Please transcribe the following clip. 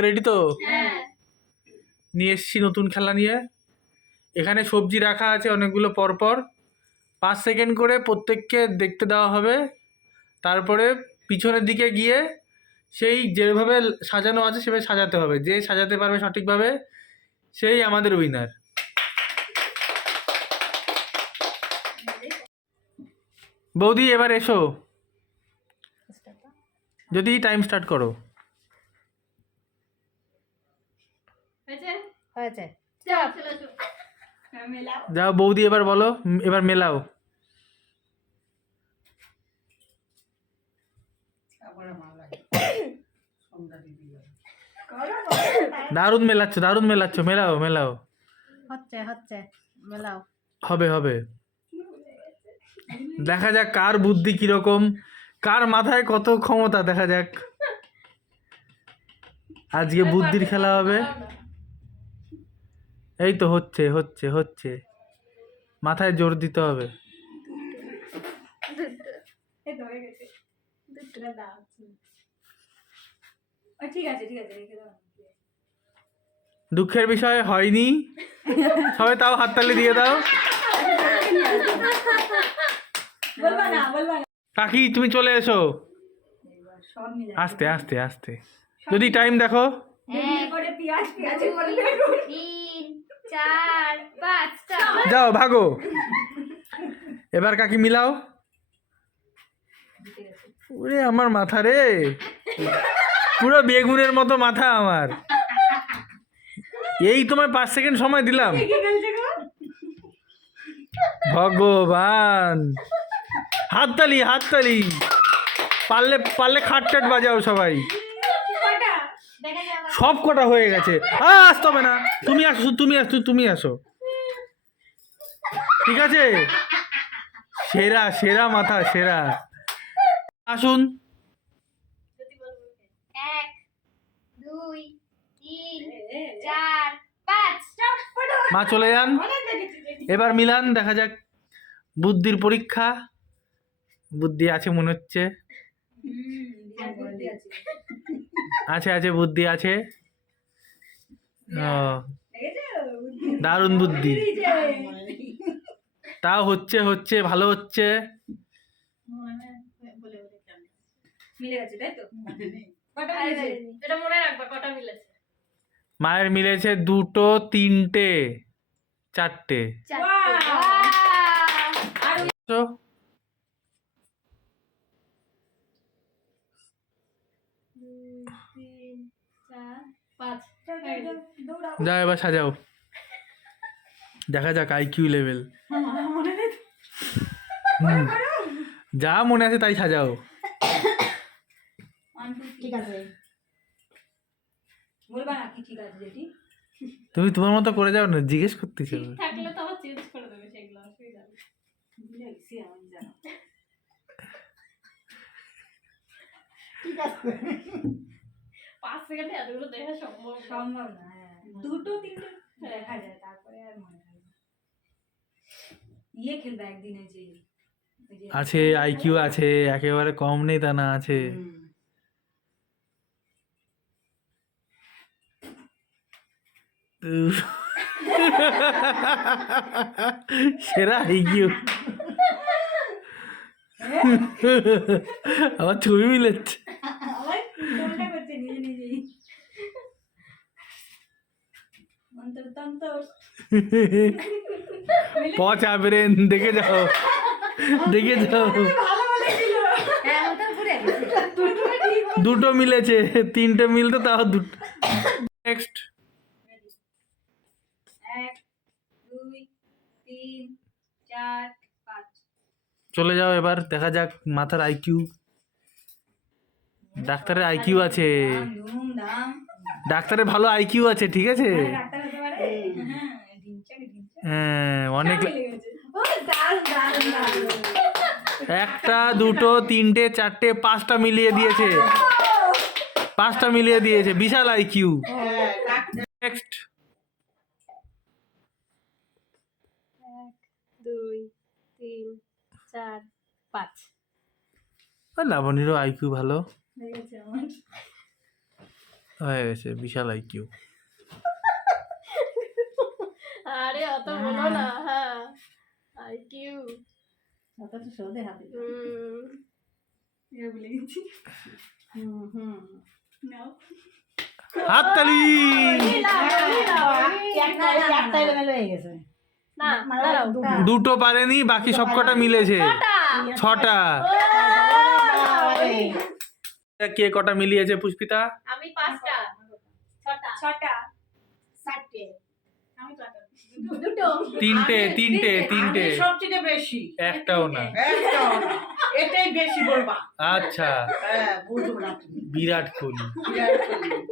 Ready তো? হ্যাঁ। নিয়ে এসছি নতুন খেলা নিয়ে। এখানে সবজি রাখা আছে অনেকগুলো পরপর। পাঁচ সেকেন্ড করে প্রত্যেককে দেখতে দেওয়া হবে। তারপরে পিছনের দিকে গিয়ে সেই যেভাবে সাজানো আছে সেভাবে সাজাতে হবে। যে সাজাতে পারবে সঠিকভাবে সেই আমাদের উইনার বৌদি এবার এসো। যদি টাইম স্টার্ট করো। হয়েছে মেলা যাও বৌদি এবার বলো এবার মেলাও। দারুণ মেলাচ্ছ দারুণ মেলাচ্ছ। মেলাও মেলাও। হচ্ছে হচ্ছে মেলাও। হবে হবে। দেখা যাক কার বুদ্ধি কীরকম কার মাথায় কত ক্ষমতা দেখা যাক। আজকে বুদ্ধির খেলা হবে। এই তো হচ্ছে হচ্ছে হচ্ছে। মাথায় জোর দিতে হবে। হয়ে দুঃখের বিষয় হয়নি। সবাই তাও হাততালি দিয়ে দাও। বলবা না বলবা না কাকি তুমি চলে এসো। আস্তে আস্তে আস্তে। যদি টাইম দেখো। করে পেঁয়াজ করে তিন চার পাঁচটা যাও ভাগো। এবার কাকি মিলাও। ওরে আমার মাথা রে। পুরো বেগুনের মতো মাথা আমার। এই তোমায় পাঁচ সেকেন্ড সময় দিলাম। ভগবান। হাততালি হাততালি। পারলে পারলে খাট টাট বাজাও সবাই। সব কটা হয়ে গেছে। আ, আসতে হবে না। তুমি আসো তুমি আসো তুমি আসো। ঠিক আছে? সেরা সেরা মাথা সেরা। আসুন। মা চলে যান। এবার মিলান দেখা যাক। বুদ্ধির পরীক্ষা। বুদ্ধি আছে মনে হচ্ছে। আছে। আছে আছে বুদ্ধি আছে। ও। দারুণ বুদ্ধি। তাও হচ্ছে হচ্ছে ভালো হচ্ছে। মিলে গেছে তাই তো? কটা মিলেছে? এটা মনে রাখবা কটা মিলেছে? মায়ের মিলেছে দুটো তিনটে চারটে Wow! আর ওই তো তিন চার পাঁচ যাও এবার সাজাও। দেখা যাক আইকিউ লেভেল মনে। যা মনে আছে তাই সাজাও। One, two, বলবা না ঠিক আছে যেটি তুমি তোমার মতো করে যাও না জিজ্ঞেস করতেছো থাকলে তো আবার চেঞ্জ করে দেবে সেগুলো অসুবিধা নেই। বুঝেছি পাঁচ সেকেন্ডে এতগুলো দেখা সম্ভব সম্ভব না হ্যাঁ। দুটো তিনটে দেখা যায় তারপরে আর মনে হয় ইয়ে খেলবে একদিন যে আছে আইকিউ আছে একেবারে কম নেই তা না আছে। সেরা আইকিউ আমার ছবি মিলেছে। অন্তর্তন্ত পচাবেন দেখে যাও। দেখে যাও। ভালো বলেছিল হ্যাঁ দুটো মিলেছে তিনটে মিলতো তাও দুটো। নেক্সট পাঁচ। চলে যাও এবার দেখা যাক মাথার আইকিউ ডাক্তারের আইকিউ আছে। ডাক্তারের ভালো আইকিউ আছে ঠিক আছে হ্যাঁ, ডাক্তার হতে পারে হ্যাঁ ঢিনচাক ঢিনচাক হ্যাঁ অনেক। একটা দুটো তিনটে চারটে পাঁচটা মিলিয়ে দিয়েছে। পাঁচটা মিলিয়ে দিয়েছে বিশাল আইকিউ নেক্সট এক দুই তিন চার পাঁচ। লাবণীরও আইকিউ ভালো। হয়ে গেছে বিশাল আইকিউ আরে অত বলো না হ্যাঁ। আই কিউ অত তো সৌদে হাতে। হুম। এ বলে গেছি হুম হুম। নাও। হাততালি। একটা এলোমেলো হয়ে গেছে না দাঁড়াও। দুটো। পারেনি বাকি সব কটা মিলেছে। ছটা। কে কটা মিলিয়েছে পুষ্পিতা? আমি পাঁচটা। ছটা। ছটা। দুটো। তিনটে তিনটে তিনটে সবচেয়ে বেশি। একটাও না। একটাও এটাই বেশি বলবা। আচ্ছা। হ্যাঁ বুঝব না বিরাট কোহলি। বিরাট কোহলি।